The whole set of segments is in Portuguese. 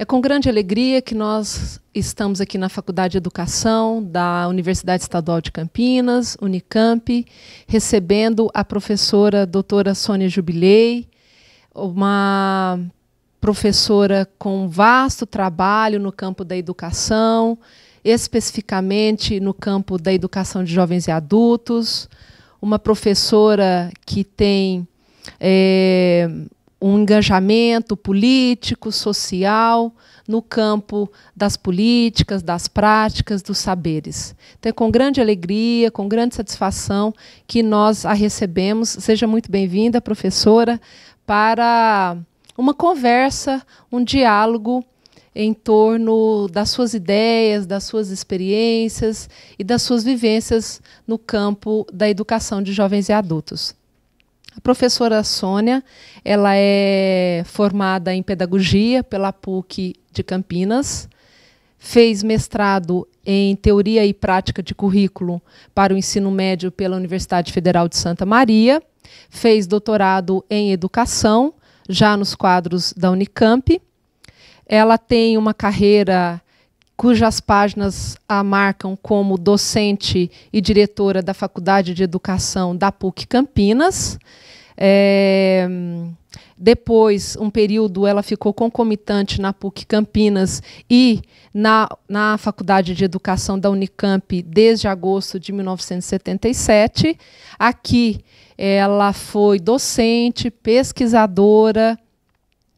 É com grande alegria que nós estamos aqui na Faculdade de Educação da Universidade Estadual de Campinas, Unicamp, recebendo a professora doutora Sônia Jubilei, uma professora com vasto trabalho no campo da educação, especificamente no campo da educação de jovens e adultos, uma professora que tem um engajamento político, social, no campo das políticas, das práticas, dos saberes. Então, é com grande alegria, com grande satisfação que nós a recebemos. Seja muito bem-vinda, professora, para uma conversa, um diálogo em torno das suas ideias, das suas experiências e das suas vivências no campo da educação de jovens e adultos. A professora Sônia, ela é formada em pedagogia pela PUC de Campinas, fez mestrado em teoria e prática de currículo para o ensino médio pela Universidade Federal de Santa Maria, fez doutorado em educação, já nos quadros da Unicamp. Ela tem uma carreira cujas páginas a marcam como docente e diretora da Faculdade de Educação da PUC Campinas. Depois, um período, ela ficou concomitante na PUC Campinas e na Faculdade de Educação da Unicamp desde agosto de 1977. Aqui, ela foi docente, pesquisadora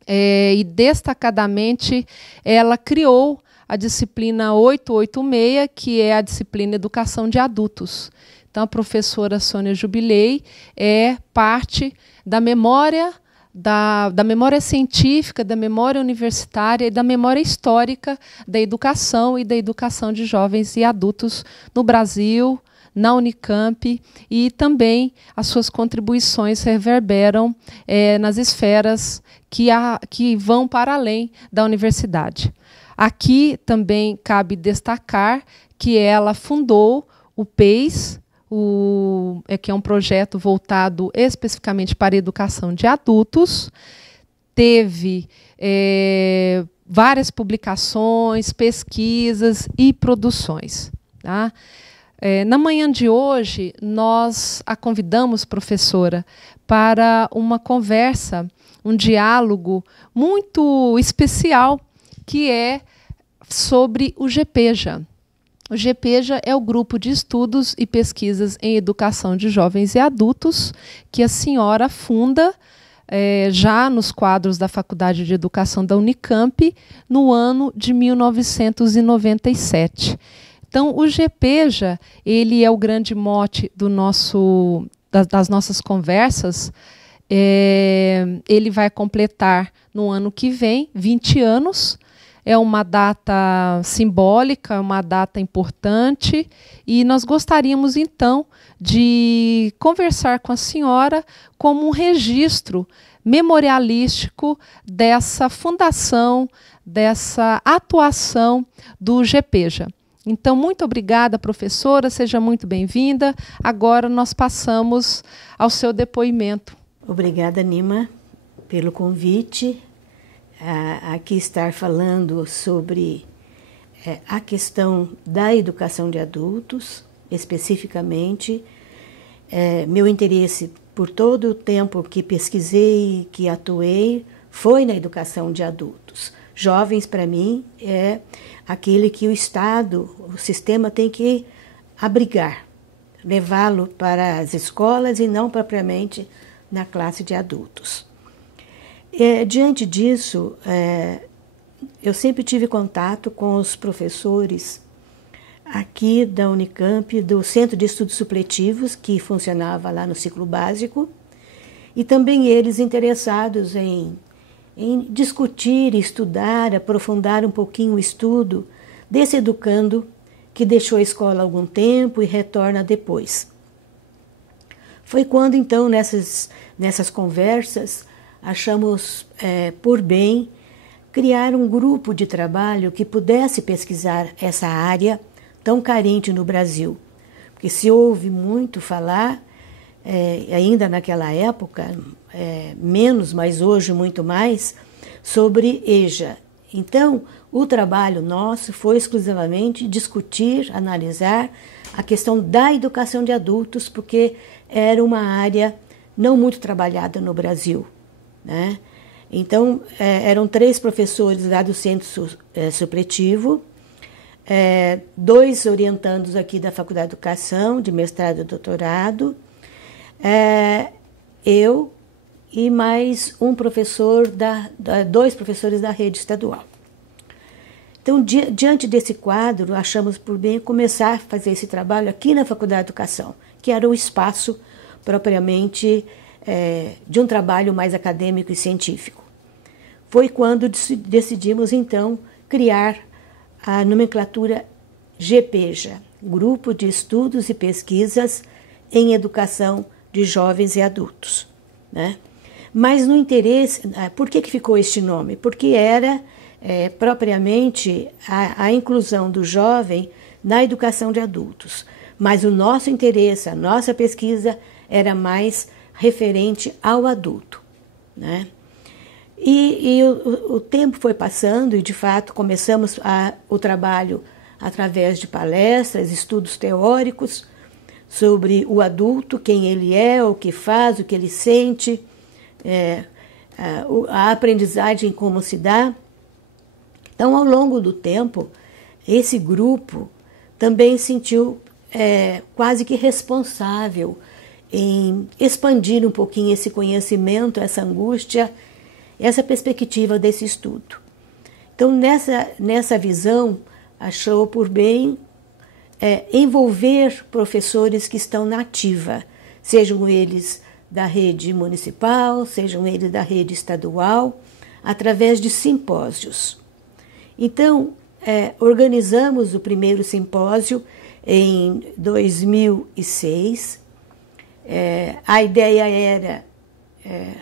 e, destacadamente, ela criou a disciplina 886, que é a disciplina Educação de Adultos. Então, a professora Sônia Jubilei é parte da memória, da memória científica, da memória universitária e da memória histórica da educação e da educação de jovens e adultos no Brasil, na Unicamp, e também as suas contribuições reverberam nas esferas que vão para além da universidade. Aqui também cabe destacar que ela fundou o PEIS, que é um projeto voltado especificamente para a educação de adultos, teve várias publicações, pesquisas e produções. Tá? Na manhã de hoje, nós a convidamos, professora, para uma conversa, um diálogo muito especial, que é sobre o GPEJA. O GPEJA é o Grupo de Estudos e Pesquisas em Educação de Jovens e Adultos, que a senhora funda já nos quadros da Faculdade de Educação da Unicamp, no ano de 1997. Então, o GPEJA, ele é o grande mote das nossas conversas. Ele vai completar, no ano que vem, 20 anos. É uma data simbólica, uma data importante, e nós gostaríamos, então, de conversar com a senhora como um registro memorialístico dessa fundação, dessa atuação do GPEJA. Então, muito obrigada, professora, seja muito bem-vinda. Agora nós passamos ao seu depoimento. Obrigada, Nima, pelo convite. Aqui estar falando sobre a questão da educação de adultos, especificamente. Meu interesse por todo o tempo que pesquisei, que atuei, foi na educação de adultos. Jovens, para mim, é aquele que o Estado, o sistema tem que abrigar, levá-lo para as escolas e não propriamente na classe de adultos. Diante disso, eu sempre tive contato com os professores aqui da Unicamp, do Centro de Estudos Supletivos, que funcionava lá no ciclo básico, e também eles interessados em discutir, estudar, aprofundar um pouquinho o estudo desse educando que deixou a escola há algum tempo e retorna depois. Foi quando, então, nessas conversas, achamos por bem criar um grupo de trabalho que pudesse pesquisar essa área tão carente no Brasil. Porque se ouve muito falar, ainda naquela época, menos, mas hoje muito mais, sobre EJA, Então, o trabalho nosso foi exclusivamente discutir, analisar a questão da educação de adultos, porque era uma área não muito trabalhada no Brasil, né? Então, eram 3 professores lá do Centro Supletivo, 2 orientandos aqui da Faculdade de Educação, de mestrado e doutorado, eu e mais um professor, 2 professores da rede estadual. Então, diante desse quadro, achamos por bem começar a fazer esse trabalho aqui na Faculdade de Educação, que era o espaço propriamente de um trabalho mais acadêmico e científico. Foi quando decidimos, então, criar a nomenclatura GPEJA, Grupo de Estudos e Pesquisas em Educação de Jovens e Adultos, né? Mas no interesse, por que ficou este nome? Porque era propriamente a inclusão do jovem na educação de adultos. Mas o nosso interesse, a nossa pesquisa era mais referente ao adulto, né? E o tempo foi passando e, de fato, começamos o trabalho através de palestras, estudos teóricos sobre o adulto, quem ele é, o que faz, o que ele sente, a aprendizagem como se dá. Então, ao longo do tempo, esse grupo também sentiu quase que responsável em expandir um pouquinho esse conhecimento, essa angústia, essa perspectiva desse estudo. Então, nessa visão, achou por bem envolver professores que estão na ativa, sejam eles da rede municipal, sejam eles da rede estadual, através de simpósios. Então, organizamos o primeiro simpósio em 2006. A ideia era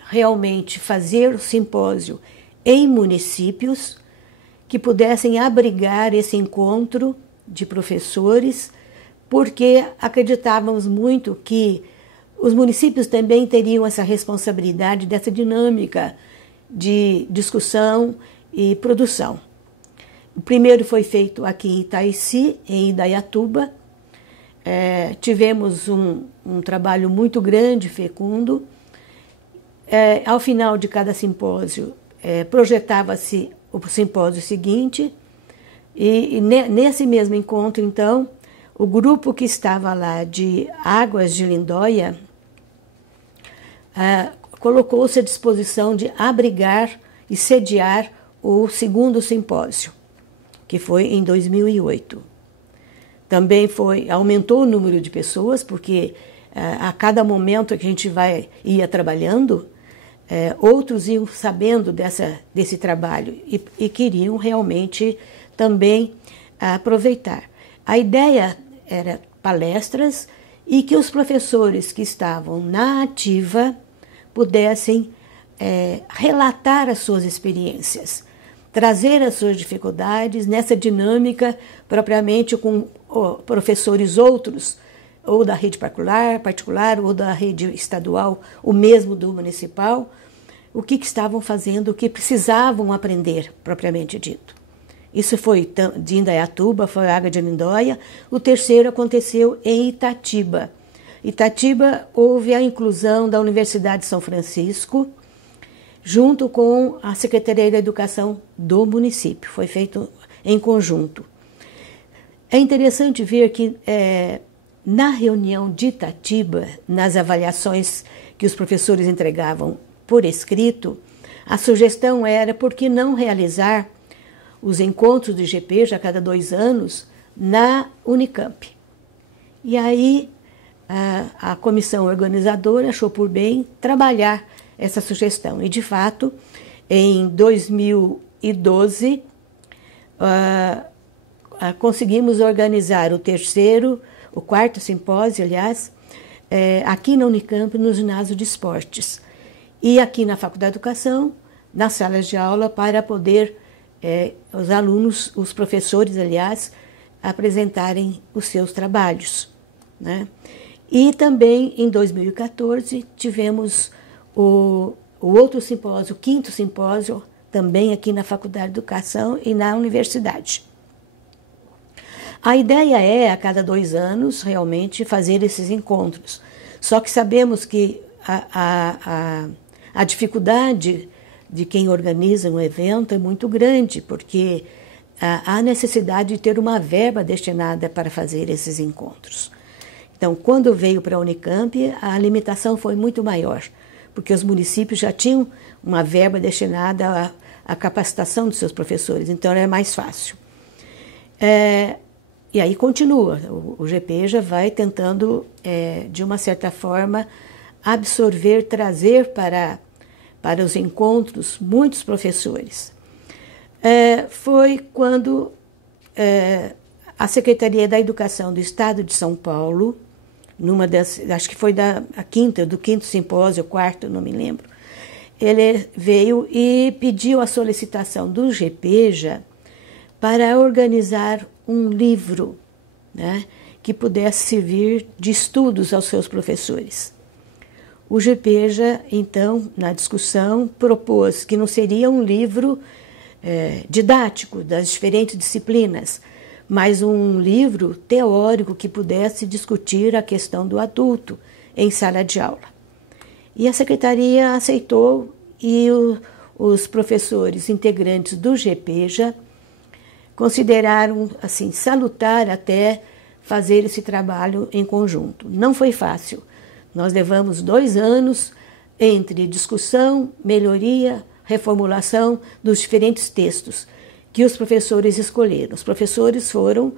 realmente fazer o simpósio em municípios que pudessem abrigar esse encontro de professores, porque acreditávamos muito que os municípios também teriam essa responsabilidade dessa dinâmica de discussão e produção. O primeiro foi feito aqui em Itaici, em Indaiatuba. Tivemos um trabalho muito grande, fecundo. Ao final de cada simpósio, projetava-se o simpósio seguinte, e nesse mesmo encontro, então, o grupo que estava lá de Águas de Lindóia colocou-se à disposição de abrigar e sediar o segundo simpósio, que foi em 2008. Também aumentou o número de pessoas, porque a cada momento que a gente ia trabalhando, outros iam sabendo desse trabalho e queriam realmente também aproveitar. A ideia era palestras e que os professores que estavam na ativa pudessem relatar as suas experiências, trazer as suas dificuldades nessa dinâmica propriamente com professores outros, ou da rede particular ou da rede estadual, o mesmo do municipal, o que estavam fazendo, o que precisavam aprender, propriamente dito. Isso foi de Indaiatuba, foi Água de Lindóia. O terceiro aconteceu em Itatiba. Itatiba houve a inclusão da Universidade de São Francisco, junto com a Secretaria da Educação do município. Foi feito em conjunto. É interessante ver que na reunião de Itatiba, nas avaliações que os professores entregavam por escrito, a sugestão era por que não realizar os encontros do GPEJA a cada 2 anos na Unicamp. E aí a comissão organizadora achou por bem trabalhar essa sugestão. E, de fato, em 2012, conseguimos organizar o quarto simpósio, aliás, aqui na Unicamp, no ginásio de esportes. E aqui na Faculdade de Educação, nas salas de aula, para poder os alunos, os professores, aliás, apresentarem os seus trabalhos, né? E também, em 2014, tivemos o outro simpósio, o 5º simpósio, também aqui na Faculdade de Educação e na universidade. A ideia é, a cada 2 anos, realmente fazer esses encontros. Só que sabemos que a dificuldade de quem organiza um evento é muito grande, porque há necessidade de ter uma verba destinada para fazer esses encontros. Então, quando veio para a Unicamp, a limitação foi muito maior, porque os municípios já tinham uma verba destinada à capacitação dos seus professores, então era mais fácil. E aí continua, o GP já vai tentando, de uma certa forma, absorver, trazer para os encontros muitos professores. Foi quando a Secretaria da Educação do Estado de São Paulo, acho que foi do quinto simpósio, quarto, não me lembro, ele veio e pediu a solicitação do GPEJA para organizar um livro, né, que pudesse servir de estudos aos seus professores. O GPEJA, então, na discussão, propôs que não seria um livro didático das diferentes disciplinas, mas um livro teórico que pudesse discutir a questão do adulto em sala de aula. E a secretaria aceitou e os professores integrantes do GPEJA consideraram assim, salutar até fazer esse trabalho em conjunto. Não foi fácil. Nós levamos 2 anos entre discussão, melhoria, reformulação dos diferentes textos que os professores escolheram. Os professores foram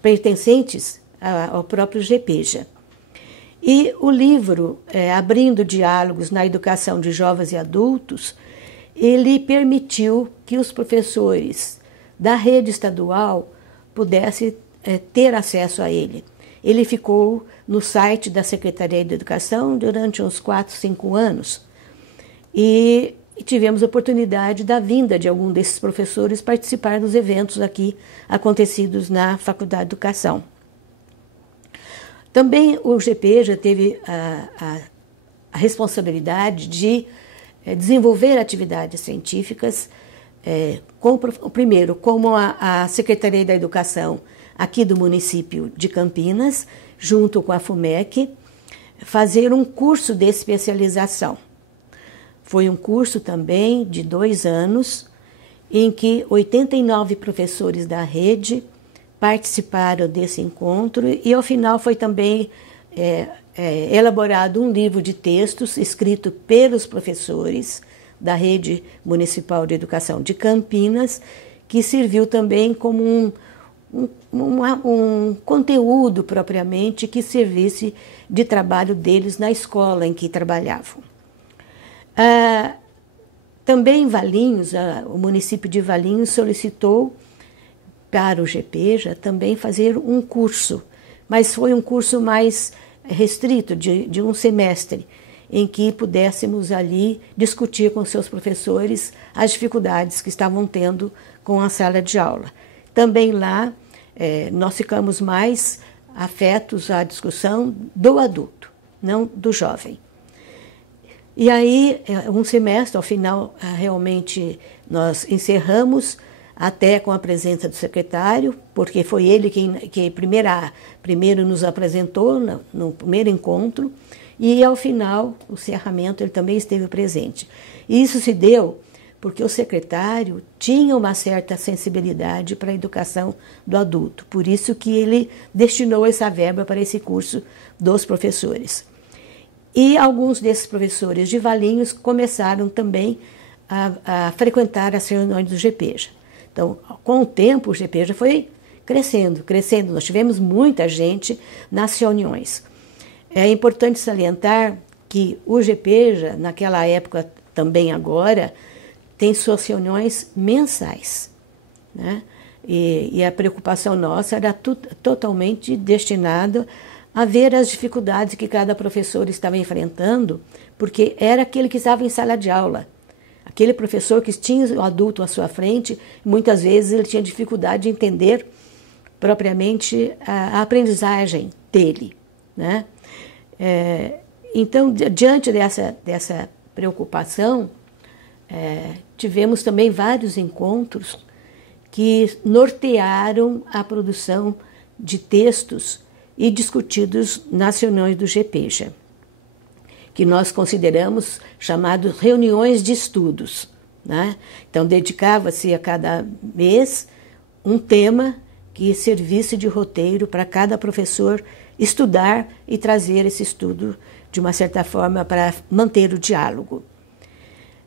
pertencentes ao próprio GPEJA. E o livro, Abrindo Diálogos na Educação de Jovens e Adultos, ele permitiu que os professores da rede estadual pudessem ter acesso a ele. Ele ficou no site da Secretaria de Educação durante uns 4, 5 anos e tivemos a oportunidade da vinda de algum desses professores participar dos eventos aqui acontecidos na Faculdade de Educação. Também o GPEJA teve a responsabilidade de desenvolver atividades científicas, primeiro, como a Secretaria da Educação aqui do município de Campinas, junto com a FUMEC, fazer um curso de especialização. Foi um curso também de 2 anos, em que 89 professores da rede participaram desse encontro e, ao final, foi também elaborado um livro de textos escrito pelos professores da Rede Municipal de Educação de Campinas, que serviu também como um conteúdo propriamente que servisse de trabalho deles na escola em que trabalhavam. Também em Valinhos, o município de Valinhos solicitou para o GPEJA também fazer um curso, mas foi um curso mais restrito, de um semestre, em que pudéssemos ali discutir com seus professores as dificuldades que estavam tendo com a sala de aula. Também lá nós ficamos mais afetos à discussão do adulto, não do jovem. E aí, um semestre, ao final, realmente nós encerramos até com a presença do secretário, porque foi ele que primeiro nos apresentou no primeiro encontro, e ao final, o encerramento, ele também esteve presente. E isso se deu porque o secretário tinha uma certa sensibilidade para a educação do adulto, por isso que ele destinou essa verba para esse curso dos professores. E alguns desses professores de Valinhos começaram também a frequentar as reuniões do GPEJA. Então, com o tempo, o GPEJA foi crescendo. Nós tivemos muita gente nas reuniões. É importante salientar que o GPEJA, naquela época, também agora, tem suas reuniões mensais, né? E a preocupação nossa era totalmente destinada a ver as dificuldades que cada professor estava enfrentando, porque era aquele que estava em sala de aula. Aquele professor que tinha o adulto à sua frente, muitas vezes ele tinha dificuldade de entender propriamente a aprendizagem dele, né? Então, diante dessa preocupação, tivemos também vários encontros que nortearam a produção de textos e discutidos nas reuniões do GPEJA, que nós consideramos chamados reuniões de estudos, né? Então, dedicava-se a cada mês um tema que servisse de roteiro para cada professor estudar e trazer esse estudo, de uma certa forma, para manter o diálogo.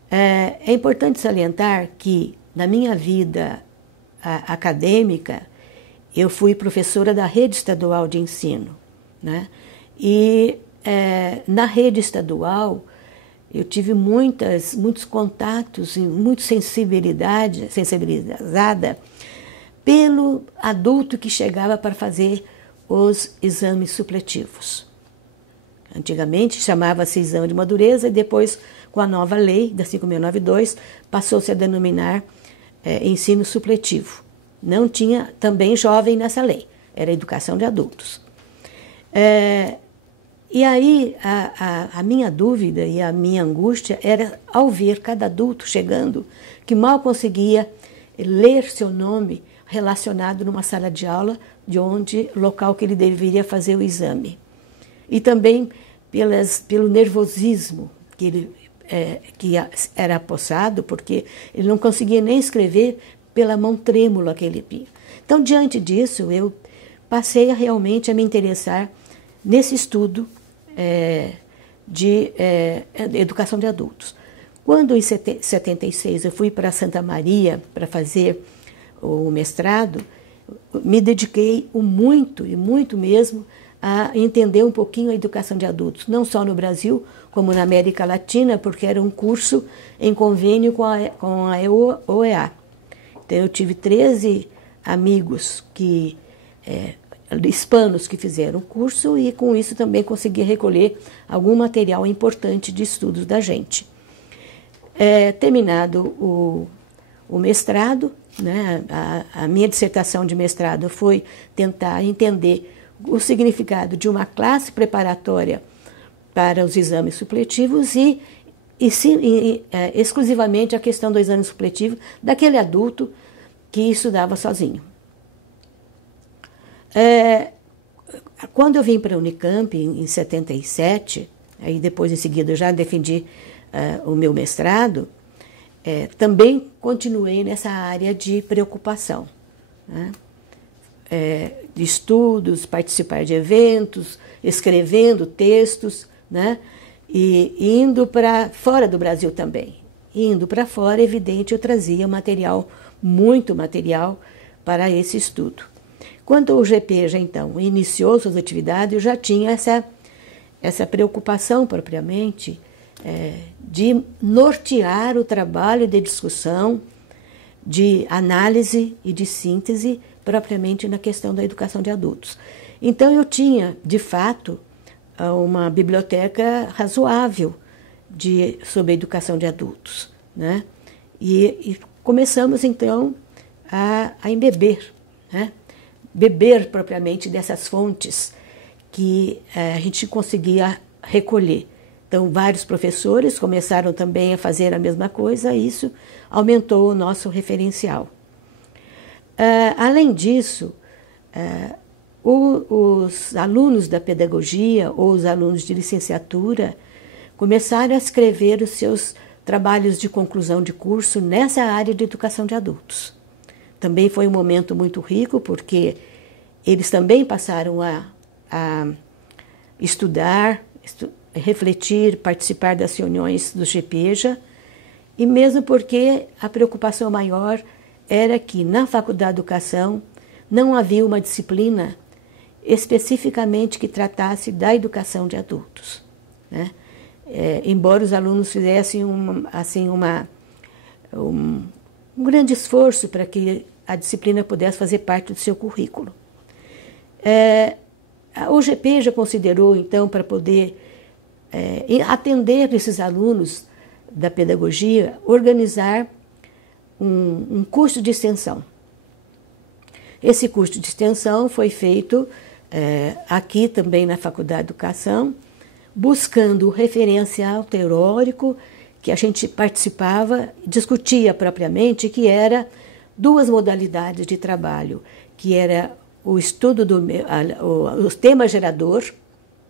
É importante salientar que, na minha vida acadêmica, eu fui professora da rede estadual de ensino, né? E na rede estadual eu tive muitos contatos e muito sensibilizada pelo adulto que chegava para fazer os exames supletivos. Antigamente chamava-se exame de madureza e depois, com a nova lei da 5.092, passou-se a denominar ensino supletivo. Não tinha também jovem nessa lei, era educação de adultos. E aí a minha dúvida e a minha angústia era ao ver cada adulto chegando que mal conseguia ler seu nome relacionado numa sala de aula local que ele deveria fazer o exame. E também pelo nervosismo que era apossado, porque ele não conseguia nem escrever pela mão trêmula que ele tinha. Então, diante disso, eu passei realmente a me interessar nesse estudo de educação de adultos. Quando, em 76, eu fui para Santa Maria para fazer o mestrado, me dediquei muito, e muito mesmo, a entender um pouquinho a educação de adultos, não só no Brasil, como na América Latina, porque era um curso em convênio com a OEA. Então, eu tive 13 amigos hispanos que fizeram o curso e, com isso, também consegui recolher algum material importante de estudos da gente. Terminado o mestrado, né, a minha dissertação de mestrado foi tentar entender o significado de uma classe preparatória para os exames supletivos e exclusivamente a questão do exame supletivo daquele adulto que estudava sozinho. Quando eu vim para a Unicamp, em 77, aí depois em seguida eu já defendi o meu mestrado, também continuei nessa área de preocupação, né? De estudos, participar de eventos, escrevendo textos, né? E indo para fora do Brasil também. Indo para fora, evidente, eu trazia muito material para esse estudo. Quando o GPEJA, então, iniciou suas atividades, eu já tinha essa preocupação propriamente de nortear o trabalho de discussão, de análise e de síntese propriamente na questão da educação de adultos. Então, eu tinha, de fato, uma biblioteca razoável sobre a educação de adultos, né? E começamos, então, a embeber, né? Beber propriamente dessas fontes que a gente conseguia recolher. Então, vários professores começaram também a fazer a mesma coisa e isso aumentou o nosso referencial. Além disso, os alunos da pedagogia ou os alunos de licenciatura começaram a escrever os seus trabalhos de conclusão de curso nessa área de educação de adultos. Também foi um momento muito rico, porque eles também passaram a estudar, refletir, participar das reuniões do GPEJA, e mesmo porque a preocupação maior era que na Faculdade de Educação não havia uma disciplina especificamente que tratasse da educação de adultos, né? Embora os alunos fizessem um grande esforço para que a disciplina pudesse fazer parte do seu currículo. O GPEJA considerou, então, para poder atender esses alunos da pedagogia, organizar um curso de extensão. Esse curso de extensão foi feito aqui também na Faculdade de Educação, buscando o referencial teórico que a gente participava, discutia propriamente, que era duas modalidades de trabalho, que era o estudo o tema gerador,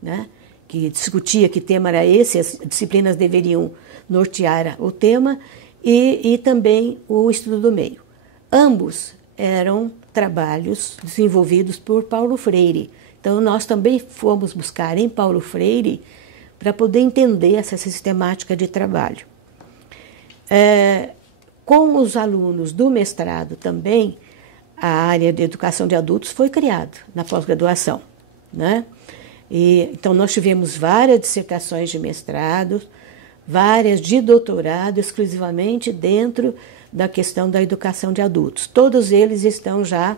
né, que discutia que tema era esse, as disciplinas deveriam nortear o tema, e também o estudo do meio. Ambos eram trabalhos desenvolvidos por Paulo Freire. Então, nós também fomos buscar em Paulo Freire para poder entender essa sistemática de trabalho. Com os alunos do mestrado também, a área de educação de adultos foi criada na pós-graduação, né? Então, nós tivemos várias dissertações de mestrado, várias de doutorado, exclusivamente dentro da questão da educação de adultos. Todos eles estão já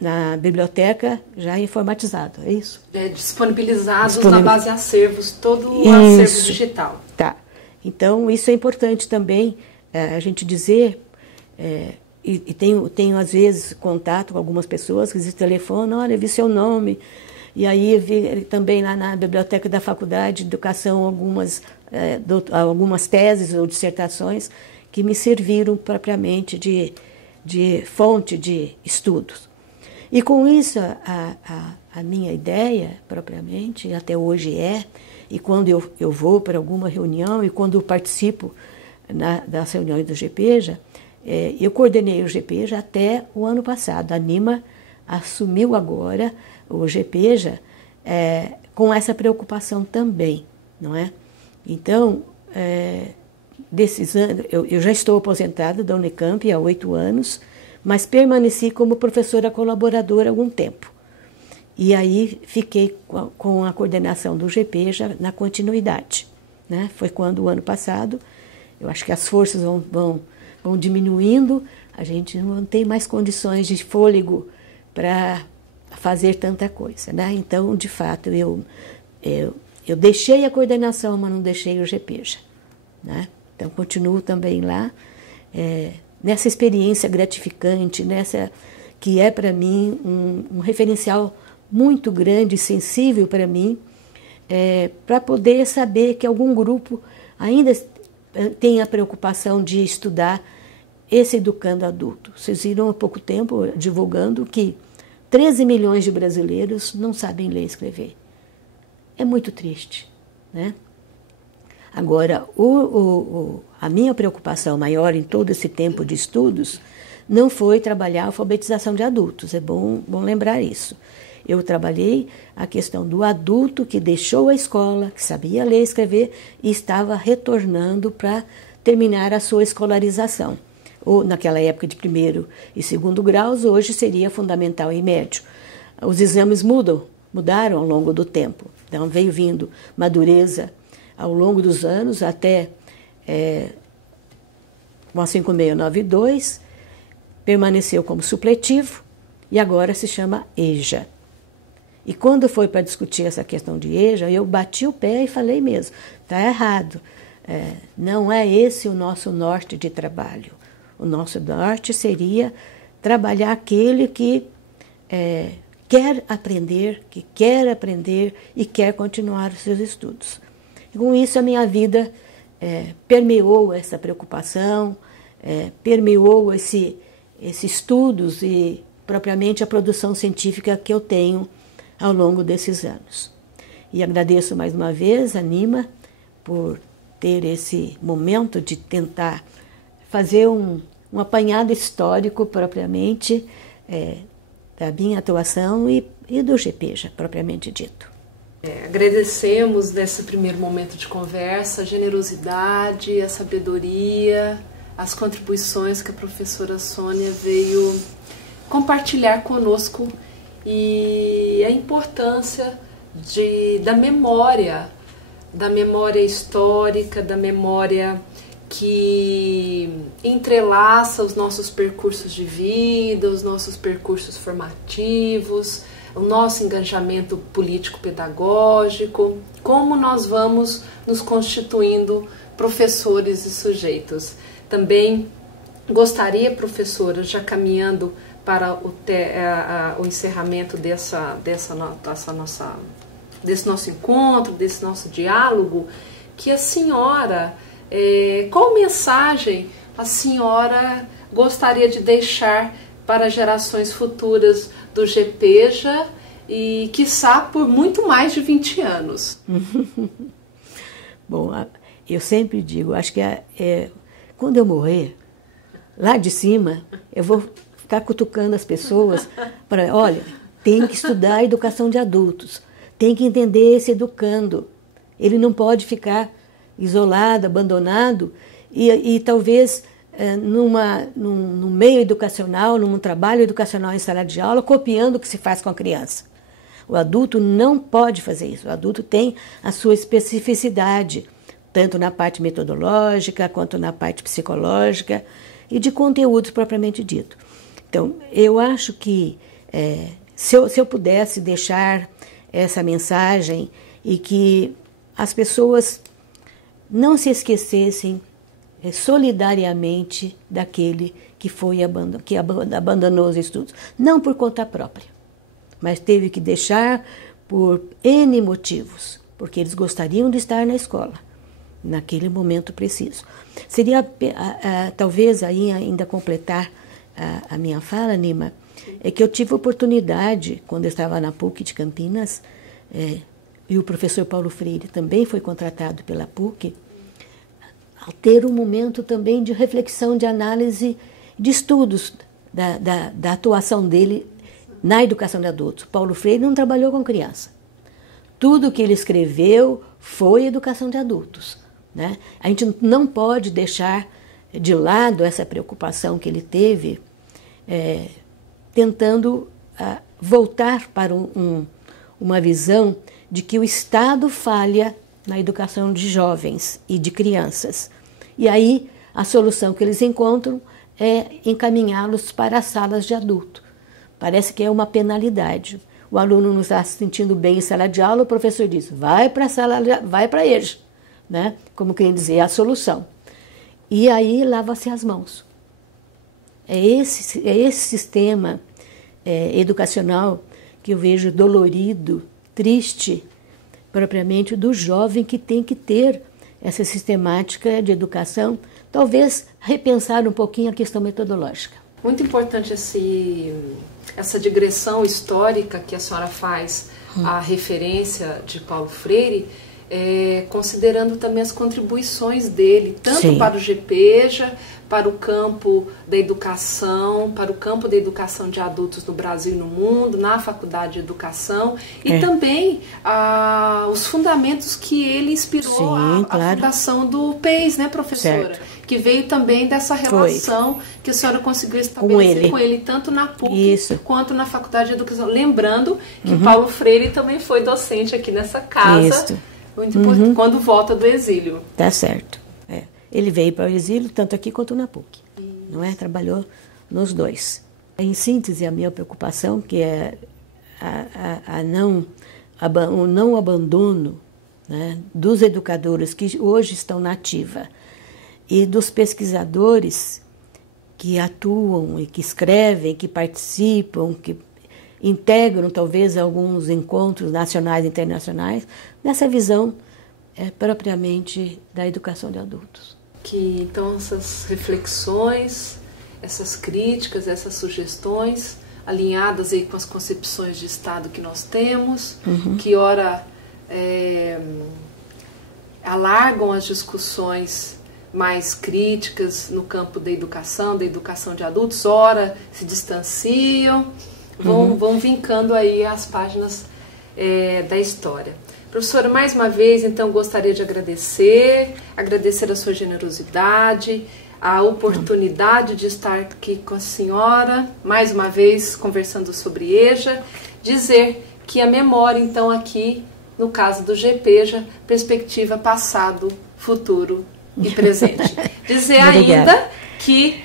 na biblioteca, já informatizado, é isso? Disponibilizados na base acervos, todo o acervo digital. Tá. Então, isso é importante também a gente dizer, e tenho às vezes contato com algumas pessoas que dizem telefonam, olha, vi seu nome, e aí vi também lá na biblioteca da Faculdade de Educação algumas teses ou dissertações que me serviram propriamente de fonte de estudos. E com isso, a minha ideia, propriamente, até hoje e quando eu vou para alguma reunião e quando eu participo das reuniões do GPEJA, eu coordenei o GPEJA até o ano passado. A Nima assumiu agora o GPEJA com essa preocupação também, não é? Então, desses anos, eu já estou aposentada da Unicamp há 8 anos, mas permaneci como professora colaboradora há algum tempo. E aí fiquei com a coordenação do GPEJA na continuidade, né? Foi quando, o ano passado, eu acho que as forças vão diminuindo, a gente não tem mais condições de fôlego para fazer tanta coisa, né? Então, de fato, eu deixei a coordenação, mas não deixei o GPEJA, né? Então, continuo também lá, nessa experiência gratificante, que é para mim um referencial muito grande e sensível para mim, para poder saber que algum grupo ainda tem a preocupação de estudar esse educando adulto. Vocês viram há pouco tempo divulgando que 13 milhões de brasileiros não sabem ler e escrever. É muito triste, né? Agora, a minha preocupação maior em todo esse tempo de estudos não foi trabalhar a alfabetização de adultos, é bom lembrar isso. Eu trabalhei a questão do adulto que deixou a escola, que sabia ler e escrever e estava retornando para terminar a sua escolarização. Ou naquela época de 1º e 2º graus, hoje seria fundamental e médio. Os exames mudaram ao longo do tempo. Então veio vindo madureza ao longo dos anos até 5692, permaneceu como supletivo e agora se chama EJA. E quando foi para discutir essa questão de EJA, eu bati o pé e falei mesmo, está errado, não é esse o nosso norte de trabalho. O nosso norte seria trabalhar aquele que quer aprender e quer continuar os seus estudos. E com isso a minha vida permeou essa preocupação, permeou esses estudos e propriamente a produção científica que eu tenho ao longo desses anos. E agradeço mais uma vez a Nima por ter esse momento de tentar fazer um apanhado histórico propriamente da minha atuação e do GPEJA, propriamente dito. Agradecemos nesse primeiro momento de conversa a generosidade, a sabedoria, as contribuições que a professora Sônia veio compartilhar conosco e a importância da memória histórica, da memória que entrelaça os nossos percursos de vida, os nossos percursos formativos, o nosso engajamento político-pedagógico, como nós vamos nos constituindo professores e sujeitos. Também gostaria, professora, já caminhando para o encerramento desse nosso encontro, desse nosso diálogo, que a senhora, qual mensagem a senhora gostaria de deixar para gerações futuras do GPEJA e, quiçá, por muito mais de 20 anos? Bom, eu sempre digo, acho que quando eu morrer, lá de cima, eu vou ficar cutucando as pessoas para, olha, tem que estudar a educação de adultos, tem que entender esse educando. Ele não pode ficar isolado, abandonado e talvez num meio educacional, num trabalho educacional em sala de aula, copiando o que se faz com a criança. O adulto não pode fazer isso. O adulto tem a sua especificidade, tanto na parte metodológica, quanto na parte psicológica e de conteúdos propriamente dito. Então, eu acho que se eu pudesse deixar essa mensagem e que as pessoas não se esquecessem solidariamente daquele que abandonou os estudos, não por conta própria, mas teve que deixar por N motivos, porque eles gostariam de estar na escola, naquele momento preciso. Seria, talvez, aí ainda completar a minha fala, Nima, é que eu tive oportunidade, quando eu estava na PUC de Campinas, e o professor Paulo Freire também foi contratado pela PUC, a ter um momento também de reflexão, de análise, de estudos da atuação dele na educação de adultos. Paulo Freire não trabalhou com criança. Tudo que ele escreveu foi educação de adultos, né? A gente não pode deixar de lado essa preocupação que ele teve, tentando voltar para uma visão de que o Estado falha na educação de jovens e de crianças. E aí a solução que eles encontram é encaminhá-los para as salas de adulto. Parece que é uma penalidade. O aluno não está se sentindo bem em sala de aula, o professor diz, vai para a sala, vai para EJA, né? Como quem dizer, é a solução. E aí lava-se as mãos. É esse sistema educacional que eu vejo dolorido, triste, propriamente do jovem que tem que ter essa sistemática de educação, talvez repensar um pouquinho a questão metodológica. Muito importante essa digressão histórica que a senhora faz, a referência de Paulo Freire, considerando também as contribuições dele, tanto Sim. para o GPEJA, para o campo da educação, para o campo da educação de adultos no Brasil e no mundo, na Faculdade de Educação, e também os fundamentos que ele inspirou Sim, a fundação do PES, né, professora? Certo. Que veio também dessa relação que a senhora conseguiu estabelecer com ele tanto na PUC quanto na Faculdade de Educação. Lembrando que Paulo Freire também foi docente aqui nessa casa, muito importante, quando volta do exílio. Tá certo. Ele veio para o exílio, tanto aqui quanto na PUC. Não é? Trabalhou nos dois. Em síntese, a minha preocupação, que é o não abandono, né, dos educadores que hoje estão na ativa e dos pesquisadores que atuam e que escrevem, que participam, que integram talvez alguns encontros nacionais e internacionais, nessa visão propriamente da educação de adultos. Que então essas reflexões, essas críticas, essas sugestões, alinhadas aí com as concepções de Estado que nós temos, que ora alargam as discussões mais críticas no campo da educação de adultos, ora se distanciam, vão vincando aí as páginas da história. Professora, mais uma vez, então, gostaria de agradecer a sua generosidade, a oportunidade de estar aqui com a senhora, mais uma vez, conversando sobre EJA, dizer que a memória, então, aqui, no caso do GPEJA, perspectiva passado, futuro e presente. Dizer ainda que,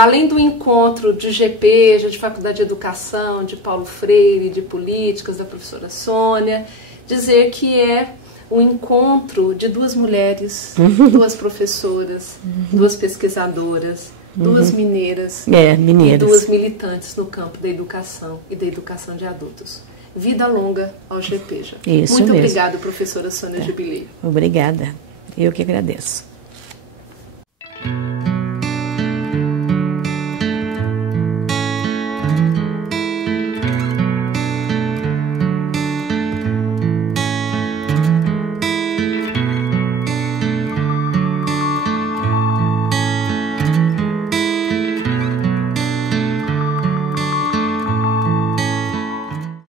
além do encontro de GPEJA, de Faculdade de Educação, de Paulo Freire, de Políticas, da professora Sônia, dizer que é um encontro de duas mulheres, duas professoras, duas pesquisadoras, duas mineiras e duas militantes no campo da educação e da educação de adultos. Vida longa ao GPEJA. Isso Muito mesmo. obrigada, professora Sônia Jubilei. Obrigada. Eu que agradeço.